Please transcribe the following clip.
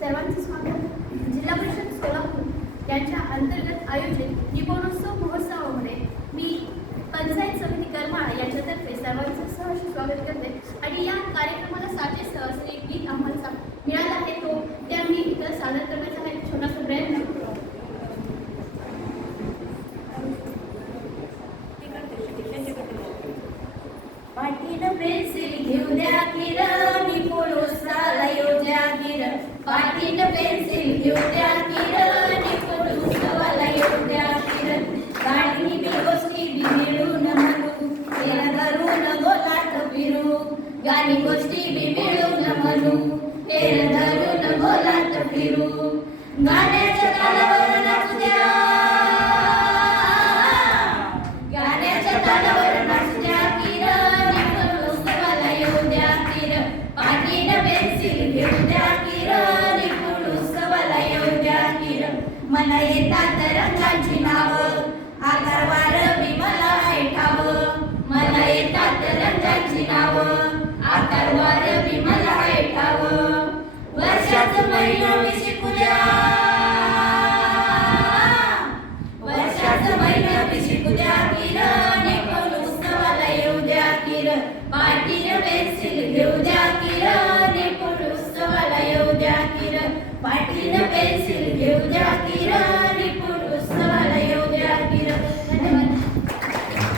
सर्वांचे स्वागत. जिल्हा परिषद सोलापूर यांच्या अंतर्गत आयोजित दीपोत्सव महोत्सवामध्ये मी पंचायत समिती करमाळा यांच्यातर्फे सर्वांचं सहर्ष स्वागत करते. आणि या कार्यक्रमाला साचे असं एक गीत आम्हाला मिळाला आहे. तो त्या मी इथं सादर करण्याचा हा एक छोटासा प्रयत्न. पाटीनं पेन्सिल घेऊ द्या किराणी पेन्सिल घेऊ द्या किरण येऊ द्या किरण गाणी गोष्टी बी म्हणू तेरा धरून फिरू गाणी गोष्टी म्हणू धरून फिरू गाण्याच्या तालावर नाचू द्या गाण्याच्या तालावर नाचू द्या किरण येऊ द्या किरण पेन्सिल घेऊ द्या किरण मला येतात रंगांची नावं. आकारवार मी मला ऐठावं. मला येतात रंगांची नावं. आकारवार मी मला ऐठावं. वर्षाचं महिनं मी शिकू द्या. वर्षाचं महिनं बी शिकू द्या. किरण एकूण उत्सवाला येऊ द्या. किरण पाटीनं पेन्सिल घेऊ द्या. किरण एकूण उत्सवाला येऊ द्या. किरण पाटीनं पेन्सिल